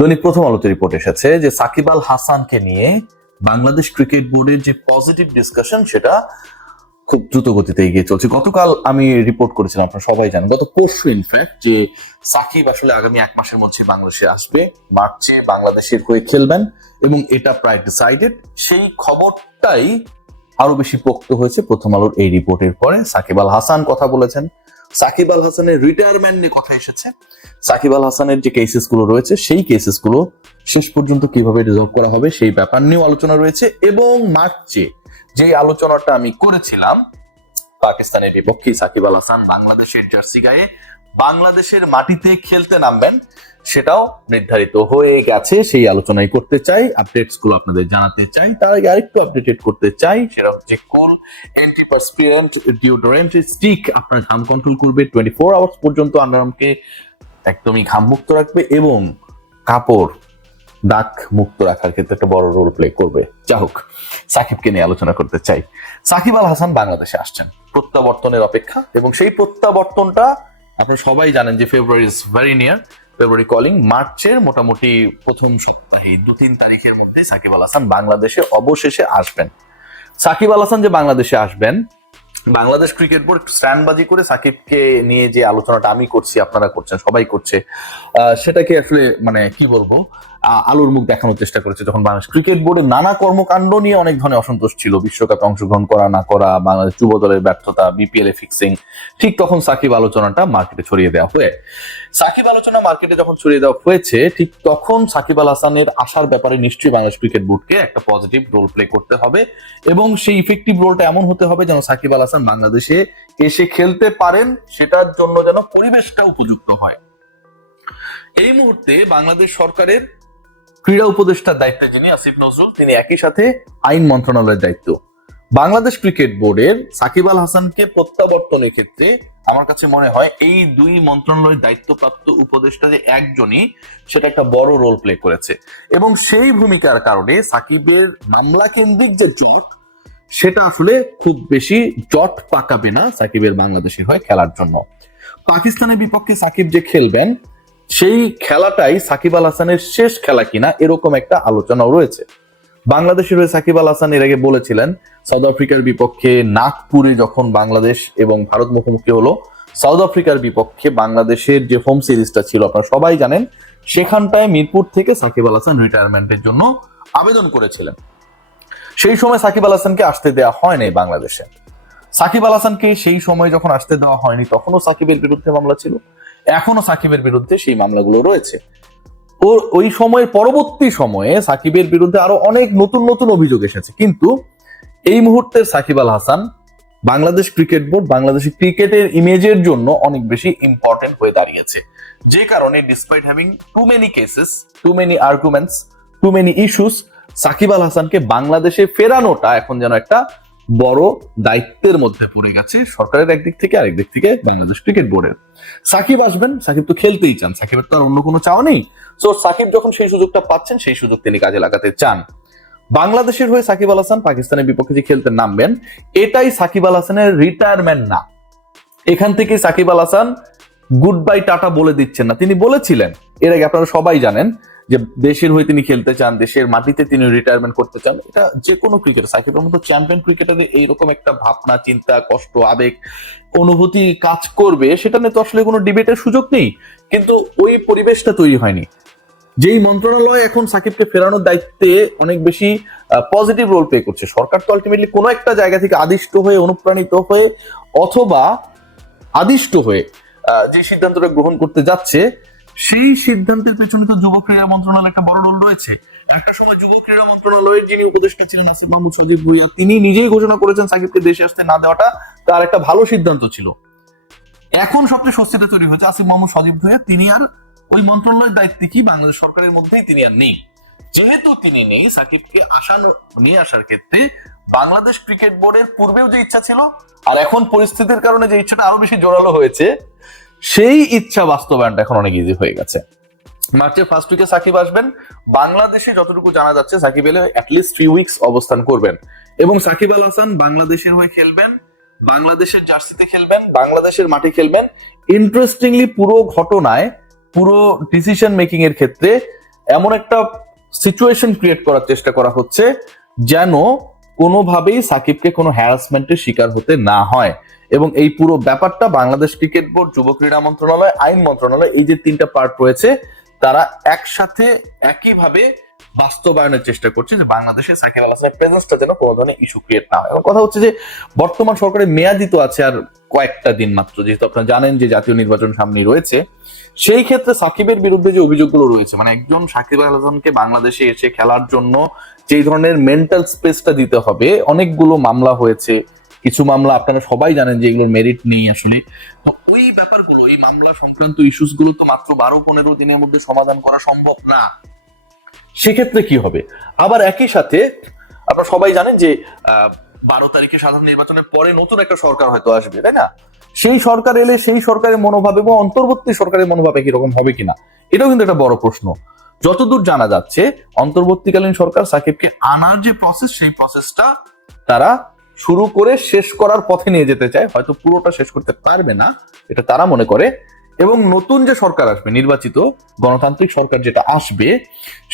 দৈনিক প্রথম আলোতে রিপোর্ট এসেছে যে সাকিব আল হাসানকে নিয়ে বাংলাদেশ ক্রিকেট বোর্ডের যে পজিটিভ ডিসকাশন সেটা খুব দ্রুত গতিতে এগিয়ে চলছে। গতকাল আমি রিপোর্ট করেছিলাম, আপনারা সবাই জানেন, গত পরশু ইনফ্যাক্ট, যে সাকিব আসলে আগামী 1 মাসের মধ্যে বাংলাদেশে আসবে, মার্চে বাংলাদেশের হয়ে খেলবেন এবং এটা প্রায় ডিসাইডেড। সেই খবরটাই আরো বেশি পোক্ত হয়েছে প্রথম আলোর এই রিপোর্টের পরে। সাকিব আল হাসান কথা বলেছেন, সাকিব আল হাসানের রিটায়ারমেন্ট নিয়ে কথা এসেছে, সাকিব আল হাসানের যে কেসেস গুলো রয়েছে সেই কেসেস গুলো শেষ পর্যন্ত কিভাবে রিজলভ করা হবে সেই ব্যাপার নিয়েও আলোচনা রয়েছে। এবং মার্চে যে আলোচনাটা আমি করেছিলাম পাকিস্তানের বিপক্ষে সাকিব আল হাসান বাংলাদেশের জার্সি গায়ে বাংলাদেশের মাটিতে খেলতে নামবেন, সেটাও নির্ধারিত হয়ে গেছে। সেই আলোচনাই করতে চাই, আপডেটস গুলো আপনাদের জানাতে চাই। তার আগে আরেকটু আপডেটেড করতে চাই, সেটা হচ্ছে কুল অ্যান্টিপারস্পিরেন্ট ডিওডোরেন্ট স্টিক আপনার ঘাম কন্ট্রোল করবে 24 আওয়ার্স পর্যন্ত, আন্ডারআর্মকে একদমই ঘাম মুক্ত রাখবে এবং কাপড় দাগ মুক্ত রাখার ক্ষেত্রে একটা বড় রোল প্লে করবে। যা হোক, সাকিবকে নিয়ে আলোচনা করতে চাই। সাকিব আল হাসান বাংলাদেশে আসছেন প্রত্যাবর্তনের অপেক্ষা, এবং সেই প্রত্যাবর্তনটা আপনারা সবাই জানেন যে February is very near, February calling. মার্চের মোটামুটি প্রথম সপ্তাহে 2-3 তারিখের মধ্যে সাকিব আল হাসান বাংলাদেশে অবশেষে আসবেন। সাকিব আল হাসান যে বাংলাদেশে আসবেন, বাংলাদেশ ক্রিকেট বোর্ড স্ট্যান্ডবাজি করে সাকিবকে নিয়ে যে আলোচনাটা আমি করছি, আপনারা করছেন, সবাই করছে, সেটাকে আসলে মানে কি বলবো, আলোর মুখ দেখানোর চেষ্টা করেছে। যখন বাংলাদেশ ক্রিকেট বোর্ডের নানা কর্মকাণ্ড নিয়ে অনেক ধরনের অসন্তোষ ছিল, বিশ্বকাপে অংশগ্রহণ করা না করা, বাংলাদেশ যুব দলের ব্যর্থতা, বিপিএল এ ফিক্সিং, ঠিক তখন সাকিব আলোচনাটা মার্কেটে ছড়িয়ে দেওয়া হয়ে সাকিব আলোচনা মার্কেটে যখন ছড়িয়ে দেওয়া হয়েছে, ঠিক তখন সাকিব আল হাসানের আসার ব্যাপারে নিশ্চয়ই বাংলাদেশ ক্রিকেট বোর্ডকে একটা পজিটিভ রোল প্লে করতে হবে, এবং সেই ইফেক্টিভ রোলটা এমন হতে হবে যেন সাকিব আল হাসান বাংলাদেশে এসে খেলতে পারেন, সেটার জন্য যেন পরিবেশটা উপযুক্ত হয়। এই মুহূর্তে বাংলাদেশ সরকারের ক্রীড়া উপদেষ্টার দায়িত্বে যিনি আসিফ নজরুল, তিনি একই সাথে আইন মন্ত্রণালয়ের দায়িত্ব। বাংলাদেশ ক্রিকেট বোর্ডের সাকিব আল হাসানকে প্রত্যাবর্তনের ক্ষেত্রে আমার কাছে মনে হয় এই দুই মন্ত্রণালয়ের দায়িত্বপ্রাপ্ত উপদেষ্টা যে একজনই, সেটা একটা বড় রোল প্লে করেছে, এবং সেই ভূমিকার কারণে সাকিবের মামলা কেন্দ্রিক যে জট, সেটা আসলে খুব বেশি জট পাকাবে না সাকিবের বাংলাদেশের হয়ে খেলার জন্য। পাকিস্তানের বিপক্ষে সাকিব যে খেলবেন, সেই খেলাটাই সাকিব আল হাসানের শেষ খেলা কিনা, এরকম একটা আলোচনাও রয়েছে। বাংলাদেশের হয়ে সাকিব আল হাসান এর আগে বলেছিলেন, সাউথ আফ্রিকার বিপক্ষে নাগপুরে যখন বাংলাদেশ এবং ভারত মুখোমুখি হলো, সাউথ আফ্রিকার বিপক্ষে বাংলাদেশের যে হোম সিরিজটা ছিল আপনারা সবাই জানেন, সেখানটায় মিরপুর থেকে সাকিব আল হাসান রিটায়ারমেন্টের জন্য আবেদন করেছিলেন। সেই সময় সাকিব আল হাসানকে আসতে দেওয়া হয়নি বাংলাদেশে। সাকিব আল হাসানকে সেই সময় যখন আসতে দেওয়া হয়নি, তখনও সাকিবের বিরুদ্ধে মামলা ছিল, এখনো সাকিবের বিরুদ্ধে সেই মামলাগুলো রয়েছে। ওই সময়ের পরবর্তী সময়ে সাকিবের বিরুদ্ধে আরো অনেক নতুন নতুন অভিযোগ এসেছে, কিন্তু এই মুহূর্তের সাকিব আল হাসান বাংলাদেশ ক্রিকেট বোর্ড, বাংলাদেশের ক্রিকেটের ইমেজের জন্য অনেক বেশি ইম্পর্টেন্ট হয়ে দাঁড়িয়েছে। যে কারণে despite having too many cases, too many arguments, too many issues, Shakib Al হাসানকে বাংলাদেশে ফেরানোটা এখন যেন একটা বড় দায়িত্বের মধ্যে পড়ে গেছে সরকারের একদিক থেকে, আরেক দিক থেকে বাংলাদেশ ক্রিকেট বোর্ডের। সাকিব আসবেন, সাকিব তো খেলতেই চান, সাকিবের তো আর অন্য কোনো চাওয়া নেই। সো সাকিব যখন সেই সুযোগটা পাচ্ছেন, সেই সুযোগ তিনি কাজে লাগাতে চান। বাংলাদেশের হয়ে সাকিব আল হাসান পাকিস্তানের বিপক্ষে যে খেলতে নামবেন, এটাই সাকিব আল হাসানের রিটায়ারমেন্ট না। এখান থেকে Shakib Al Hasan good bye tata বলে দিচ্ছেন না। তিনি বলেছিলেন এর আগে, আপনারা সবাই জানেন, যে দেশের হয়ে তিনি খেলতে চান, দেশের মাটিতে তিনি রিটায়ারমেন্ট করতে চান। এটা যে কোনো ক্রিকেটার, সাকিবের মতো চ্যাম্পিয়ন ক্রিকেটারের এইরকম একটা ভাবনা, চিন্তা, কষ্ট, আবেগ, অনুভূতি কাজ করবে, সেটা নিয়ে তো আসলে কোনো ডিবেটের সুযোগ নেই। কিন্তু ওই পরিবেশটা তৈরি হয়নি। যেই মন্ত্রণালয় এখন সাকিবকে ফেরানোর দায়িত্বে অনেক বেশি পজিটিভ রোল প্লে করছে, সরকার তো আলটিমেটলি কোনো একটা জায়গা থেকে আদিষ্ট হয়ে, অনুপ্রাণিত হয়ে, অথবা আদিষ্ট হয়ে যে সিদ্ধান্তটা গ্রহণ করতে যাচ্ছে, সেই সিদ্ধান্তের পেছনে তো যুব ক্রীড়া মন্ত্রণালয়ের একটা বড় রোল রয়েছে। একটা সময় যুব ক্রীড়া মন্ত্রণালয়ের যিনি উপদেষ্টা ছিলেন আসিফ মাহমুদ সজীব ভুঁইয়া, তিনি নিজেই ঘোষণা করেছেন সাকিবকে দেশে আসতে না দেওয়াটা তার একটা ভালো সিদ্ধান্ত ছিল। এখন সবচেয়ে স্বস্তিটা তৈরি হয়েছে আসিফ মাহমুদ সজীব ভুঁইয়া, তিনি আর ওই মন্ত্রণালয়ের দায়িত্বে কি বাংলাদেশ সরকারের মধ্যেই তিনি আর নেই। যেহেতু তিনি নেই, সাকিবকে নিয়ে আসার ক্ষেত্রে বাংলাদেশ ক্রিকেট বোর্ডের পূর্বেও যে ইচ্ছা ছিল, আর এখন পরিস্থিতির কারণে যে ইচ্ছাটা আরো বেশি জোরালো হয়েছে, সেই ইচ্ছা বাস্তবায়নটা এখন অনেক ইজি হয়ে গেছে। মার্চের ফার্স্ট উইকে সাকিব আসবেন। বাংলাদেশে যতটুকু জানা যাচ্ছে, সাকিব এলে অ্যাটলিস্ট 3 উইকস অবস্থান করবেন, এবং সাকিব আল হাসান বাংলাদেশের হয়ে খেলবেন, বাংলাদেশের জার্সিতে খেলবেন, বাংলাদেশের মাঠে খেলবেন। ইন্টারেস্টিংলি পুরো ঘটনায়, পুরো ডিসিশন মেকিং এর ক্ষেত্রে এমন একটা সিচুয়েশন ক্রিয়েট করার চেষ্টা করা হচ্ছে যেন কোনোভাবেই সাকিবকে কোনো হ্যারাসমেন্টের শিকার হতে না হয়। এবং এই পুরো ব্যাপারটা বাংলাদেশ ক্রিকেট বোর্ড, যুব ক্রীড়া মন্ত্রণালয়, আইন মন্ত্রণালয়, এই যে তিনটা পার্ট রয়েছে, তারা একসাথে একইভাবে বাস্তবায়নের চেষ্টা করছে যে বাংলাদেশে সাকিব আল হাসানের প্রেজেন্সটা যেন কোনো ধরনের ইস্যু ক্রিয়েট না হয়। এবং কথা হচ্ছে যে বর্তমান সরকারের মেয়াদি তো আছে আর কয়েকটা দিন মাত্র, যেহেতু আপনারা জানেন যে জাতীয় নির্বাচন সামনে রয়েছে। সেই ক্ষেত্রে সাকিবের বিরুদ্ধে যে অভিযোগগুলো রয়েছে, মানে একজন সাকিব আল হাসানকে বাংলাদেশে এসে খেলার জন্য যে ধরনের মেন্টাল স্পেসটা দিতে হবে, অনেকগুলো মামলা হয়েছে। কিছু মামলা আপনারা সবাই জানেন যে এগুলোর মেরিট নেই আসলে। তো ওই ব্যাপারগুলো, এই মামলা সংক্রান্ত ইস্যুস গুলো তো মাত্র 12-15 দিনের মধ্যে সমাধান করা সম্ভব না। সেক্ষেত্রে কি হবে? আবার একই সাথে আপনারা সবাই জানেন যে 12 তারিখে সাধারণ নির্বাচনের পরে নতুন একটা সরকার হয়তো আসবে, তাই না? সেই সরকার এলে সেই সরকারের মনোভাব এবং অন্তর্বর্তী সরকারের মনোভাব একই রকম হবে কিনা, এটাও কিন্তু একটা বড় প্রশ্ন। যতদূর জানা যাচ্ছে অন্তর্বর্তীকালীন সরকার সাকিবকে আনার যে প্রসেস, সেই প্রসেসটা তারা শুরু করে শেষ করার পথে নিয়ে যেতে চায়। হয়তো পুরোটা শেষ করতে পারবে না, এটা তারা মনে করে। এবং নতুন যে সরকার আসবে, নির্বাচিত গণতান্ত্রিক সরকার যেটা আসবে,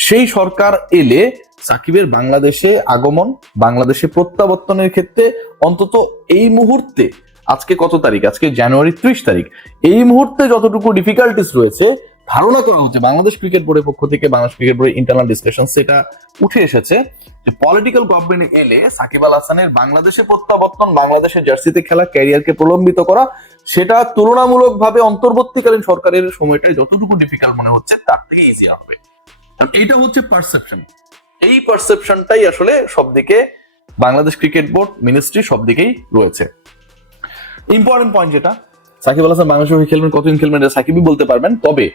সেই সরকার এলে সাকিবের বাংলাদেশে আগমন, বাংলাদেশে প্রত্যাবর্তনের ক্ষেত্রে অন্তত এই মুহূর্তে, আজকে কত তারিখ? আজকে জানুয়ারি 30 তারিখ। এই মুহূর্তে যতটুকু ডিফিকাল্টিস রয়েছে, ধারণা করা হচ্ছে বাংলাদেশ ক্রিকেট বোর্ডের পক্ষ থেকে, বাংলাদেশ ক্রিকেট বোর্ডের ইন্টারনাল ডিসকাশন সেটা উঠে এসেছে যে পলিটিক্যাল গভর্নমেন্ট এলে সাকিব আল হাসানের বাংলাদেশে প্রত্যাবর্তন, বাংলাদেশের জার্সিতে খেলা, ক্যারিয়ারকে প্রলম্বিত করা, সেটা তুলনামূলকভাবে অন্তর্বর্তীকালীন সরকারের সময়টা যতটুকু ডিফিকাল্ট মনে হচ্ছে তার থেকে ইজি হবে। এইটা হচ্ছে পারসেপশন। এই পারসেপশনটাই আসলে সবদিকে বাংলাদেশ ক্রিকেট বোর্ড, মিনিস্ট্রি সব দিকেই রয়েছে। ইম্পর্টেন্ট পয়েন্ট যেটা, সাকিব আল হাসান বাংলাদেশের হয়ে খেলবেন, কতদিন খেলবেন এটা সাকিবই বলতে পারবেন। তবে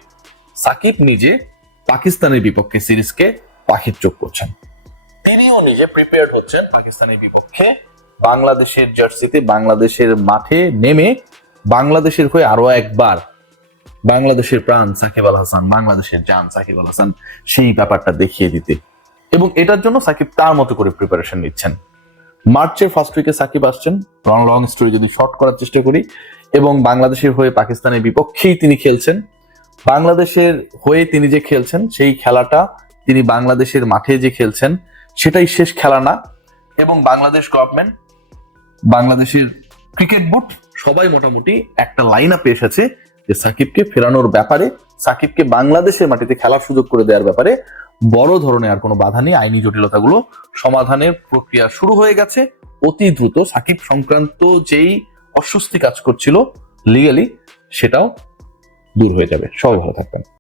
সাকিব নিজে পাকিস্তানের বিপক্ষে সিরিজকে পাখির চোখ করছেন, তিনিও নিজে প্রিপেয়ার্ড হচ্ছেন পাকিস্তানের বিপক্ষে বাংলাদেশের জার্সিতে, বাংলাদেশের মাঠে নেমে বাংলাদেশের হয়ে আরো একবার বাংলাদেশের প্রাণ সাকিব আল হাসান, বাংলাদেশের জান সাকিব আল হাসান, সেই ব্যাপারটা দেখিয়ে দিতে। এবং এটার জন্য সাকিব তার মতো করে প্রিপারেশন নিচ্ছেন। মার্চের ফার্স্ট উইকে সাকিব আসছেন, লং স্টোরি যদি শর্ট করার চেষ্টা করি, এবং বাংলাদেশের হয়ে পাকিস্তানের বিপক্ষেই তিনি খেলছেন। বাংলাদেশের হয়ে তিনি যে খেলছেন, সেই খেলাটা তিনি বাংলাদেশের মাঠে যে খেলছেন, সেটাই শেষ খেলা না। এবং বাংলাদেশ গভর্নমেন্ট, বাংলাদেশের ক্রিকেট বোর্ড সবাই মোটামুটি একটা লাইন আপে এসেছে যে সাকিবকে ফেরানোর ব্যাপারে, সাকিবকে বাংলাদেশের মাটিতে খেলার সুযোগ করে দেওয়ার ব্যাপারে বড় ধরনের আর কোনো বাধা নেই। আইনি জটিলতাগুলো সমাধানের প্রক্রিয়া শুরু হয়ে গেছে অতি দ্রুত। সাকিব সংক্রান্ত যেই অস্বস্তি কাজ করছিল লিগালি, সেটাও দূর হয়ে যাবে। সবাই ভালো থাকবেন।